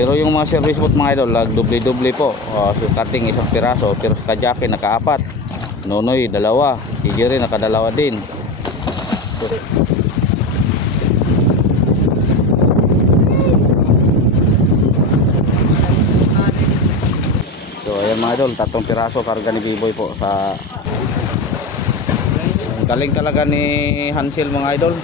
Pero yung mga service boat mga idol, doble-doble po. So cutting isang piraso, pero sa Kajaki nakaapat. Nonoy dalawa, si Jerry nakadalawa din. So ayan mga idol, 3 piraso karga ni B-Boy po sa galing talaga ni Hansel mga idol.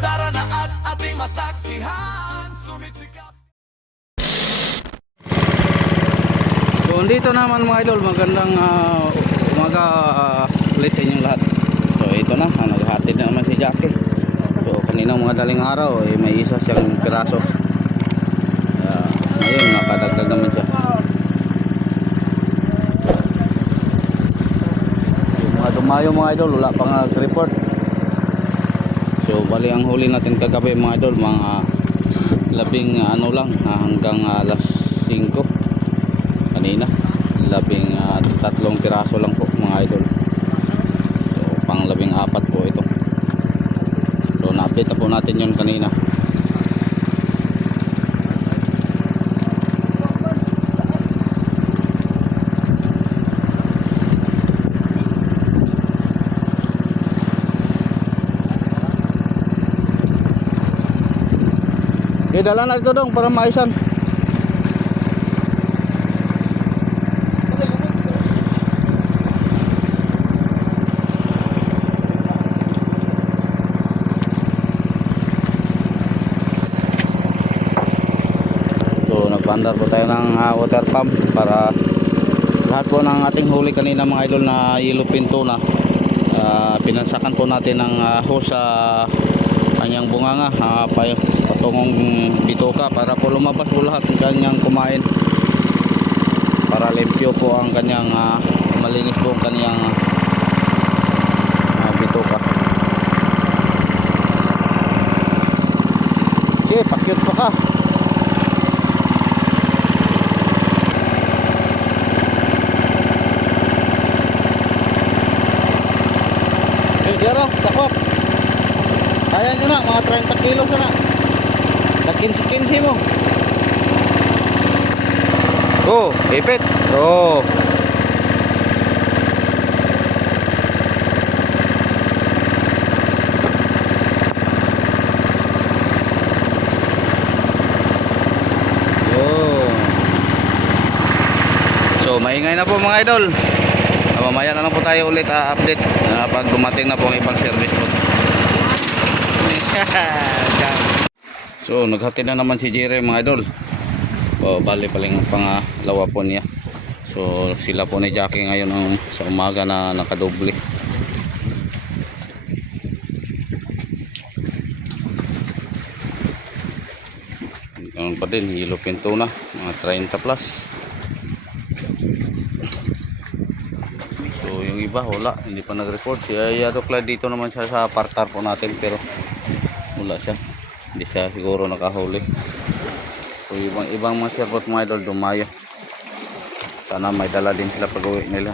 Tara na at ating masaksihan, sumisikap. So dito naman mga idol, magandang umaga ulit sa inyong lahat. So ito na, naghahatid na naman si Jackie. So kaninang mga daling araw may isa siyang piraso. Ngayon nakadagdag naman siya. Yung mga dumayo mga idol, wala pang nag-report. So bali ang huli natin kagabi mga idol, mga labing hanggang alas 5 kanina, labing 3 piraso lang po mga idol. So pang 14 po ito. So na-update na po natin yun kanina. Dala na ito dong para maisan. So nagpandar po tayo ng water pump para lahat po ng ating huli kanina mga idol na yellow tuna, pinansakan po natin ng hose sa kanyang bunganga, patungong bituka para po lumabas po lahat ng kanyang kumain, para limpyo po ang kanyang malinis po ang kanyang bituka. Sige, pakyut pa ka. Dero, takot. Kaya nyo na, mga 30 kilos na. Nakinsi-kinsi mo. Oh, ipit. Oh. Yun. So, maingay na po mga idol. Mamaya na lang po tayo ulit update pag dumating na po ang ibang service po. So naghatid na naman si Jerry mga idol. Bali paling pangalawa po niya. So sila po ni Jackie ngayon sa umaga na nakadoble. Ganun pa din, yellow tuna, mga 30 plus. So yung iba wala, hindi pa nag-report. Si Ayadokla dito naman siya sa partar po natin, pero wala siya, hindi siya siguro nakahuli. So ibang mga servot mga idol dumayo. Sana may dala din sila pag uwi nila.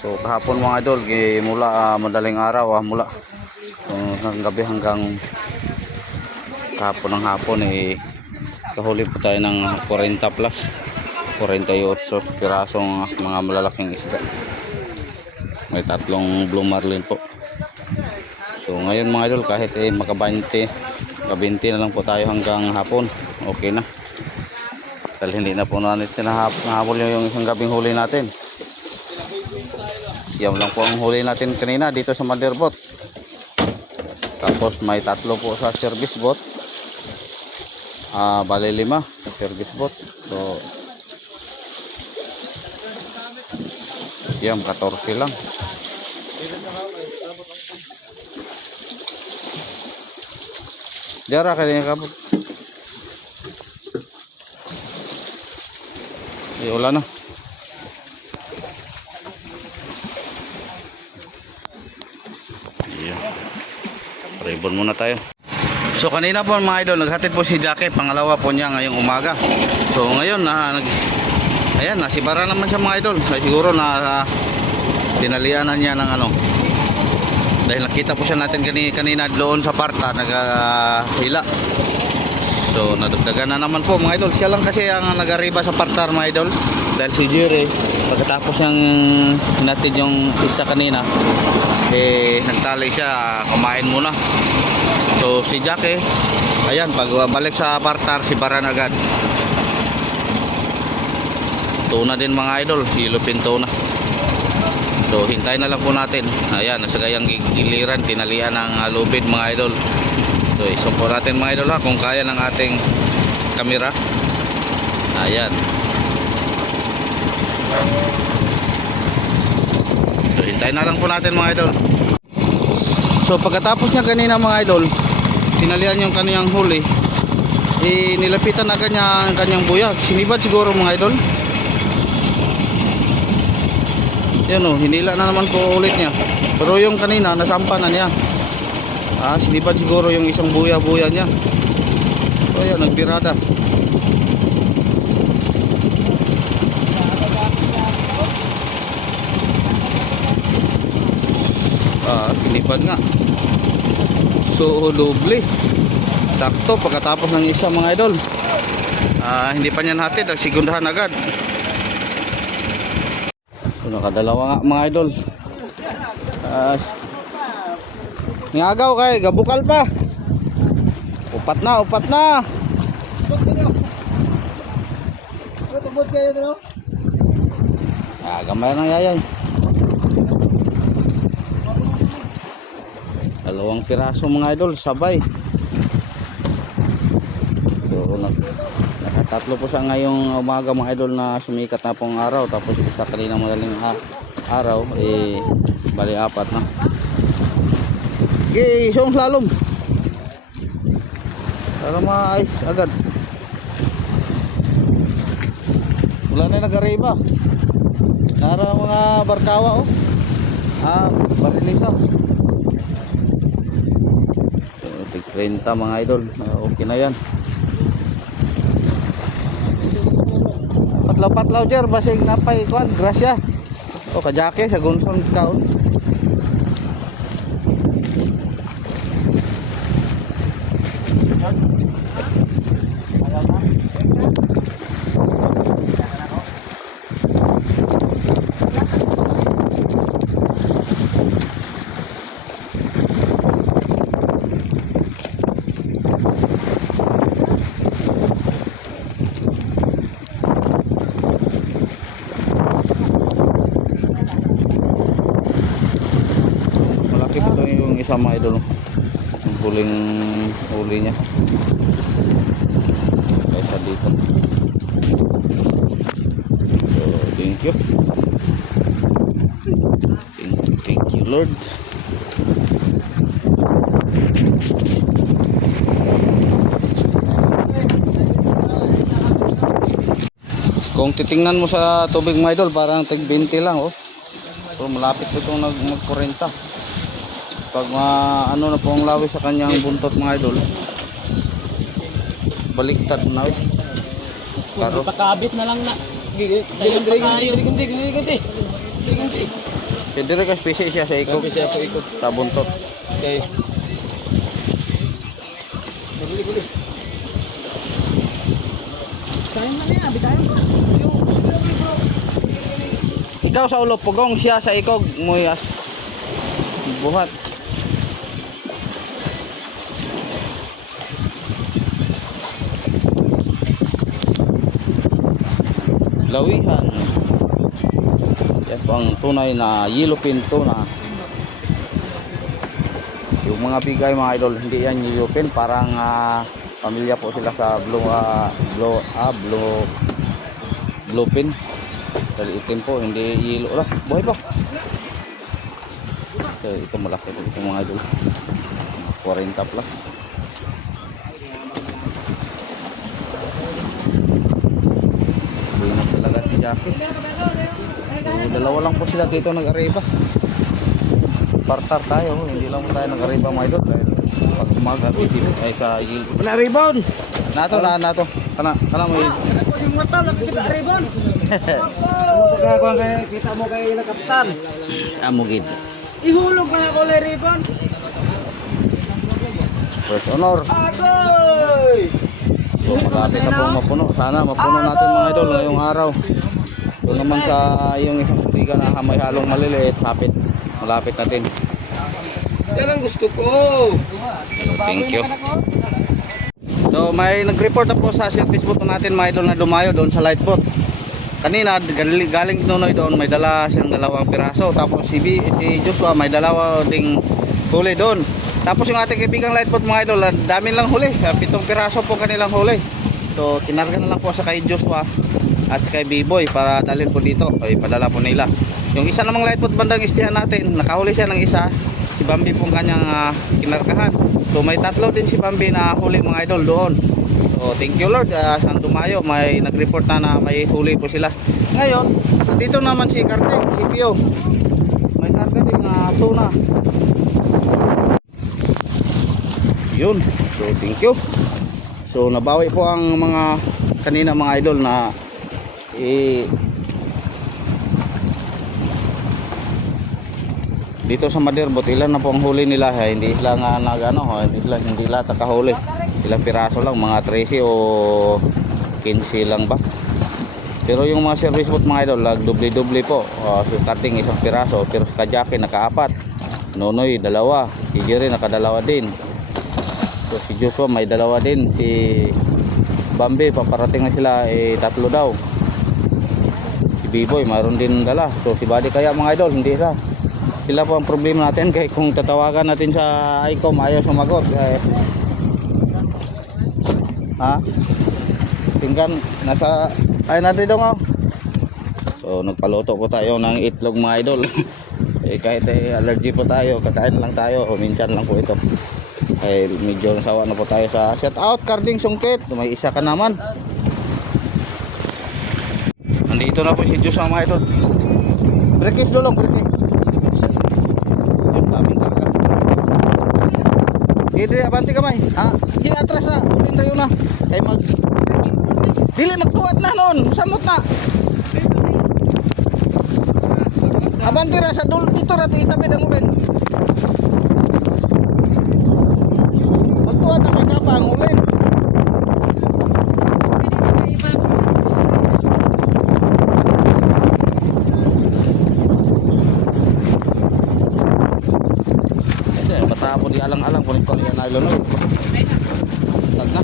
So kahapon mga idol, mula madaling araw mula hanggang gabi hanggang kahapon ng hapon kahuli po tayo ng 40 plus 48 pirasong mga malalaking isda. May 3 blue marlin po. So ngayon mga idol, kahit maka-20 na lang po tayo hanggang hapon, okay na. Dahil hindi na po natin nahabol yung isang gabing huli natin. Siyam lang po ang huli natin kanina dito sa mother boat. Tapos may 3 po sa service boat. Bali 5 sa service boat. So siyam 14 lang. Diara kaya kabut. Wala na. Yeah. Ribbon muna tayo. So kanina po mga idol, naghatid po si Jackie, pangalawa po niya ngayong umaga. So ngayon ayan, nasibara naman siya mga idol. Siguro na tinalianan niya ng ano. Dahil nakita po siya natin kanina doon sa parta naghila. So nadagdagan na naman po mga idol. Siya lang kasi ang nagariba sa partar mga idol. Dahil si Jerry, pagkatapos niyang hinatid yung isa kanina, nagtali siya, kumain muna. So si Jackie, ayan, pag balik sa partar, si Baran agad. Tuna din mga idol, yellowfin tuna. So hintayin na lang po natin. Ayan, nasa gayang giliran, tinalian ng lubid mga idol. So isong po natin mga idol ha, kung kaya ng ating kamera. Ayan. So hintayin na lang po natin mga idol. So pagkatapos niya kanina mga idol, tinalian yung kaniyang huli, nilapitan agad niya ang kanyang buyag. Sinibad siguro mga idol. Yan o, hinila na naman po ulit niya. Pero yung kanina, nasampa na niya. Sinibad siguro yung isang buya-buya niya. So yan, nagbirada. Sinibad nga. So, doble. Sakto, pagkatapos ng isa mga idol. Hindi pa niya natin, nagsigundahan agad. So, nakadalawa nga mga idol. Ngagaw kay, gabukal pa. Upat na, upat na. Gamay ng yayay. Dalawang piraso mga idol, sabay. So, nakatatlo po siya ngayong umaga mga idol na sumikat na pong araw. Tapos isa kanina madaling araw, bali apat na. Okay, so slalom. Para maayos agad. Wala na nag-arriba. Nara mga barkawa oh. Barilisa. So, tig 30 mga idol. Okay na yan. Patlaw-patlaw jer, basig napay kuan, grasya. O kajake sa gunson kaon. Yung isa mga idol, yung huling huli niya kaysa dito. So thank you, thank you Lord. Kung titingnan mo sa tubig mga idol, parang tig 20 lang oh. So malapit po itong mag-40. Pag ano na po ang lawi sa kanyang buntot mga idol, baliktad na pero pakabit na lang na dire ka spesies siya sa ikog sa buntot. Okay. Buli. Kain na niya, bitayon. Ikaw sa ulo pugong, siya sa ikog muyas buhat. Lawihan. Yan po ang tunay na yellowfin tuna. Yung mga bigay mga idol, hindi yan yellowfin, parang pamilya po sila sa bluefin. Dahil itim po, hindi yellow lah. Buhay pa. So, ito malaki po ito mga idol. 40 plus. Hindi na talaga si Jackie. So, dalawa lang po sila dito nag-arriba. Partar tayo, hindi lang po tayo nag-arriba mga idol. Dahil pag umaga, busy ay sa yield. Wala rebound. Nato. Kana mo yield. Ako si mata nakikita rebound. Ano kaya kita mo kay ila kapitan? Amugid. Ihulog man ako le rebound. First honor. Agoy! So, malapit na po mapuno. Sana mapuno natin mga idol ngayong araw. So naman sa yung isang tubigan na may halong maliliit, malapit natin. Yan ang gusto ko. Thank you. So may nag-report na po sa service boat natin mga idol na dumayo doon sa light boat. Kanina galing Nonoy doon, may dala siyang 2 piraso. Tapos si Joshua may dalawa ding huli doon. Tapos yung ating kaibigang light boat mga idol, dami lang huli, 7 piraso po kanilang huli. So kinarga na lang po sa kay Joshua at kay B-Boy para dalhin po dito, ay padala po nila. Yung isa namang light boat bandang istihan natin, nakahuli siya ng isa, si Bambi pong kanyang kinargahan. So may 3 din si Bambi na huli mga idol doon. So thank you Lord, saan dumayo, may nag-report na may huli po sila. Ngayon, dito naman si Karting, si Pio. May karga din tuna. Yun, so thank you. So nabawi po ang mga kanina mga idol na dito sa Madirbot, ilan na po ang huli nila, hindi sila nga hindi lahat nakahuli. Ilang piraso lang, mga 13 o 15 lang ba. Pero yung mga service boat mga idol, doble po. Si Karting 1 piraso, pero si Jackie naka-4, Nonoy 2, si Jerry naka-2 din. So si Joshua may 2 din, si Bambi paparating na sila 3 daw. Si B-Boy mayroon din dala. So si Buddy kaya mga idol, hindi sila po ang problema natin. Kaya kung tatawagan natin sa ICOM ayaw sumagot tinggan nasa ay natin daw nga. So nagpaluto po tayo ng itlog mga idol. Kahit allergy po tayo, kakain lang tayo, minsan lang po ito. Ay medyo nasawa na po tayo sa shout out Karding Sungkit, may isa ka naman. Nandito na po si Diyos mga idol. Brekis dulong, brekis. Yung daming karga. Dili abanti kamay. Di atras na, ulin tayo na. Kay dili magtuwad na noon, samot na. Abanti ra sa dito ra itabi ang ulin. Magtuwad na kay kapa ang ulin. Bata po di alang-alang po nito yan na ilunod. Tag na.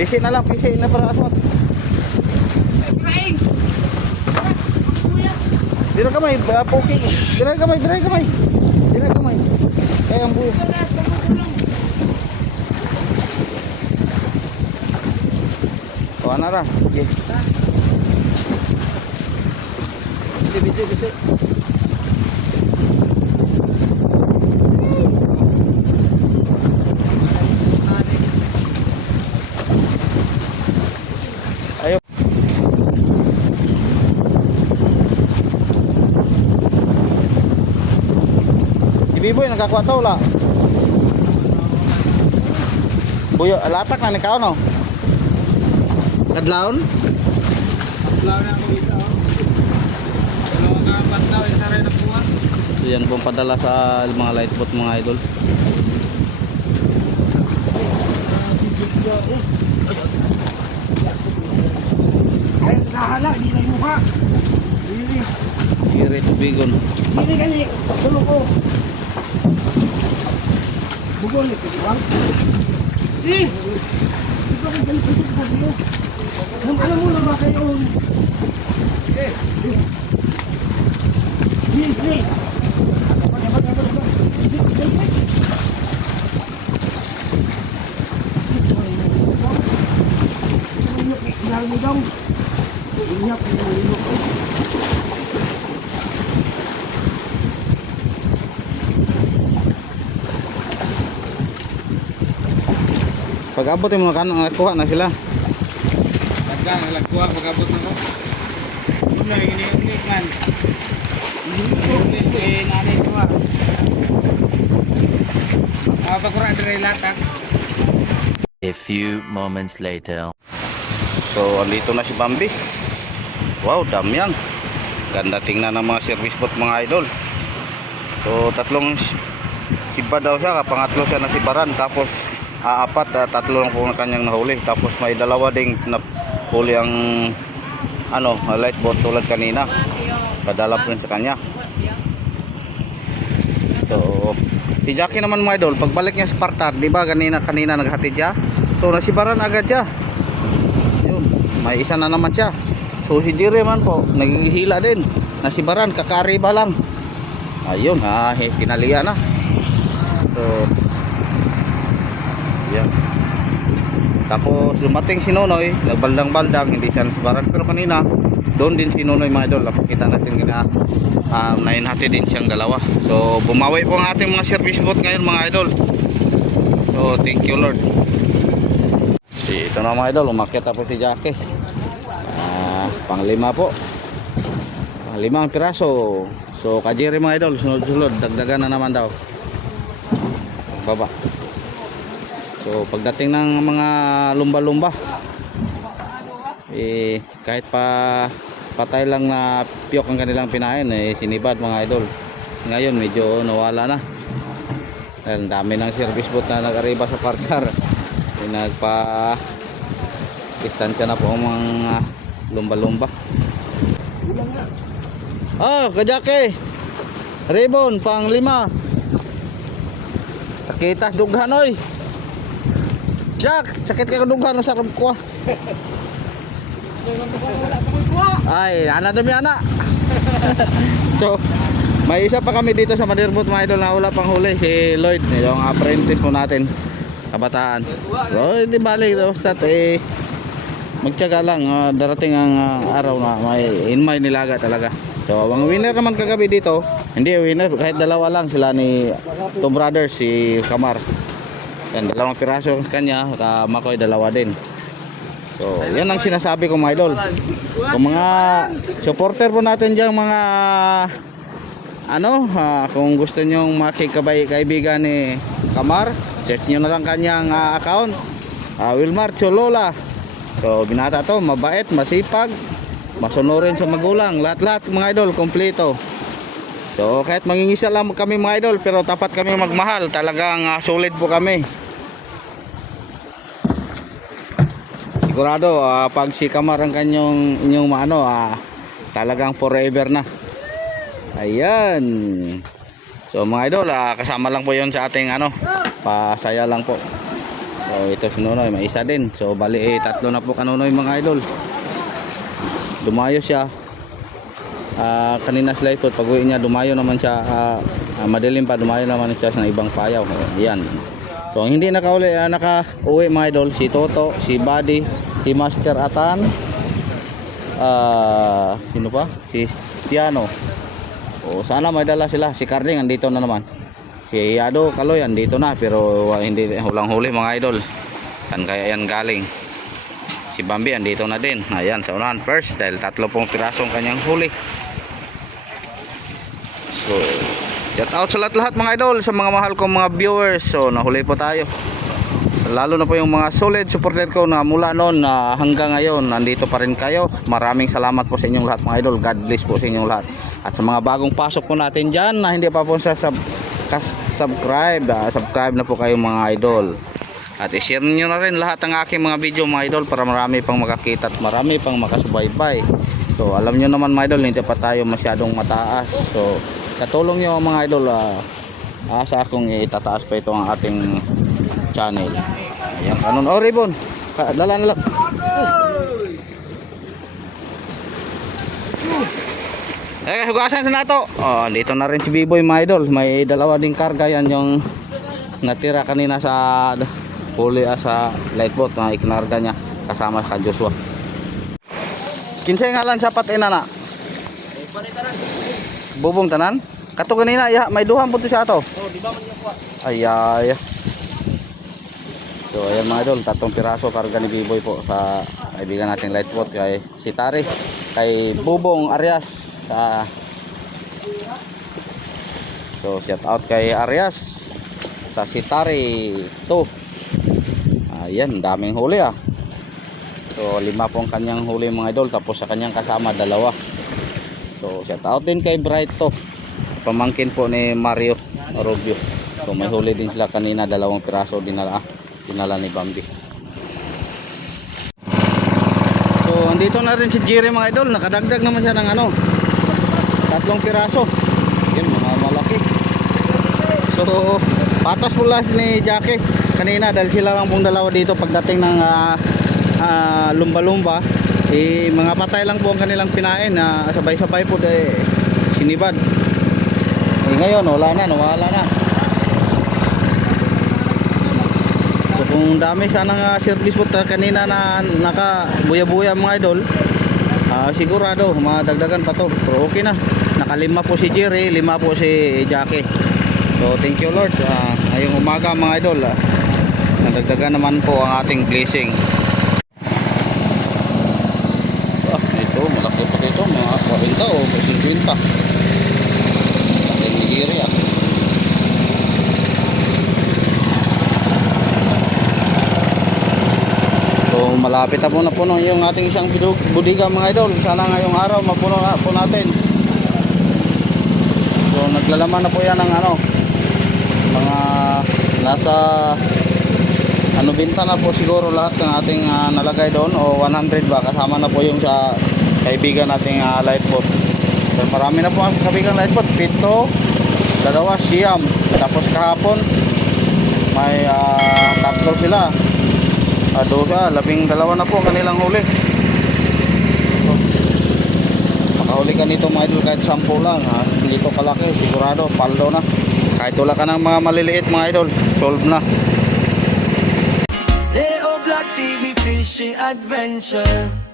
Pisi na para asmat. Dira kamay, poki. Dira kamay. Kaya ang buyo. O anara. Okay. Bisi. Ayo. Si B-Boy nakakuha to wala. Buyo, latak na ni kao no. Kadlaon? Kadlaon na ako isa. Dalawang kapat daw, isa rin ang buwan. So yan pong padala sa mga light boat mga idol. Ay, nahala, di na mukha. Kiri tubigon. Dili kani, tulog ko. Bugol ni bang. Ito ko ganito ko. Alam mo na ba kayo? Pag abot mo na kanon, nakuha na sila. Taggang, nalagkuha, pag-abot na ko. Ano, ini-ulit man. Ini-ulit, nanay ko ha. Pagkura, dire lata. A few moments later. So andito na si Bambi. Wow, dami yan. Ganda tingnan ng mga service boat mga idol. So tatlong iba daw siya, pangatlo siya na si Baran. Tapos apat, tatlo lang po na kanyang nahuli. Tapos may dalawa ding nahuli ang light boat tulad kanina. Padala po yun sa kanya. So si Jackie naman mga idol, pagbalik niya sa Spartan, di ba kanina naghatid siya. So nasibaran agad siya. Yun, may isa na naman siya. So si Jire man po, nagigihila din. Nasibaran, kakariba lang. Ayun, kinaliya na. So yan. Tapos dumating si Nonoy, nagbaldang-baldang, hindi siya nasibaran. Pero kanina, doon din si Nonoy mga idol. Napakita natin nainhatid din siyang dalawa. So bumawi po ang ating mga service boat ngayon mga idol. So thank you Lord. Ito na mga idol, umakyat na po si Jackie. Pang-5 po. Pang-5 piraso. So kajiri mga idol, sunod-sunod, dagdagan na naman daw. Baba. So pagdating ng mga lumba-lumba, kahit patay lang na piyok ang kanilang pinain, sinibad mga idol. Ngayon medyo nawala na. Dahil dami ng service boat na nag-arriba sa Parkar. Distansya na po ang mga lumba-lumba. Kajake Ribbon, pang-5. Sakitas dughan oy. Jack, sakit ka dughan sa kuha. Ay, ana dumi ana. So, may isa pa kami dito sa Motherboat mga idol na wala pang huli, si Lloyd, yung apprentice po natin, kabataan. So, di balik basta magtiyaga lang, darating ang araw na may nilaga talaga. So ang winner naman kagabi dito, hindi winner, kahit dalawa lang sila ni two brothers, si Kamar. Yan, dalawang piraso kanya, Makoy dalawa din. So yan ang sinasabi ko mga idol. Kung mga supporter po natin dyan, mga kung gusto nyong makikabay-kaibigan ni Kamar, search nyo na lang kanyang account, Wilmar Cholola. So binata to, mabait, masipag, masunurin sa magulang, lahat-lahat mga idol, kompleto. So kahit mangingisa lang kami mga idol, pero tapat kami magmahal, talagang solid po kami. Sigurado pag si Kamar ang inyong talagang forever na. Ayan. So mga idol, kasama lang po yon sa ating pasaya lang po. So ito si Nonoy, may isa din. So bali tatlo na po kanunoy mga idol. Dumayo siya. Kanina sa live, pag uwi niya dumayo naman siya, madilim pa, dumayo naman siya sa ibang payaw. Ayan. So ang hindi nakauwi mga idol, si Toto, si Buddy, si Master Atan, sino pa? Si Tiano. O sana may dala sila. Si Carding andito na naman. Si Yado Kaloy andito na, pero hindi hulang huli mga idol. Kan kaya yan galing. Si Bambi andito na din. Ayan, sa unahan first dahil 3 pirasong kanyang huli. So shout out sa lahat mga idol, sa mga mahal kong mga viewers. So nahuli po tayo. Lalo na po yung mga solid supporter ko na mula noon hanggang ngayon nandito pa rin kayo. Maraming salamat po sa inyong lahat mga idol. God bless po sa inyong lahat. At sa mga bagong pasok po natin dyan na hindi pa po subscribe na po kayo mga idol. At i-share nyo na rin lahat ng aking mga video mga idol, para marami pang makakita at marami pang makasubaybay. So alam nyo naman mga idol, hindi pa tayo masyadong mataas. So sa tulong nyo mga idol, asa akong itataas pa ito ang ating channel. Ayan, kanon. Ribbon, dala na lang. Hugasan sa nato. Oh, dito na rin si Biboy mga idol. May dalawa ding karga yan yung natira kanina sa huli sa light boat na ikinarga niya kasama sa Joshua. Kinsay nga lang sapat inana. Bubong tanan. Kato kanina ya, may duhang punto siya to. Oh, di ba man niya kuha? Ay. So ayan mga idol, 3 piraso karga ni Biboy po sa kaibigan nating light boat kay si Tari, kay Bubong Arias. So shout out kay Arias sa si Tari to. Ayan, daming huli So 5 pong kanyang huli mga idol, tapos sa kanyang kasama 2. So shout out din kay Bright to, pamangkin po ni Mario Rubio. So may huli din sila kanina, 2 piraso dinala ni Bambi. So andito na rin si Jerry mga idol, nakadagdag naman siya ng 3 piraso. Yan, mga malaki. So patas pula ni Jackie kanina dahil sila lang pong dalawa dito pagdating ng lumba-lumba. Mga patay lang po ang kanilang pinain na sabay-sabay po sinibad. Ngayon nawala na. So kung dami sana ng service po kanina na nakabuya-buya mga idol, sigurado madagdagan pa to. Pero okay na, naka-5 po si Jerry, 5 po si Jackie. So thank you Lord, ngayong umaga mga idol, nadagdagan naman po ang ating blessing. Ito malaki pa dito, mga 40 o 50 ating Nigeria. So malapit na po yung ating isang budiga mga idol. Sana ngayong araw mapuno na po natin. So naglalaman na po yan ng mga nasa binta na po siguro lahat ng ating nalagay doon, o 100 ba, kasama na po yung sa kaibigan nating light boat. So marami na po ang kaibigan light boat, 7, 2, siyam. Tapos kahapon may 3 sila, 12, 12 na po kanilang huli. So, makahuli ka nito mga idol kahit 10 lang, hindi to kalaki, sigurado paldo na. Kahit wala ka ng mga maliliit mga idol, solve na. Leo Black TV Fishing Adventure.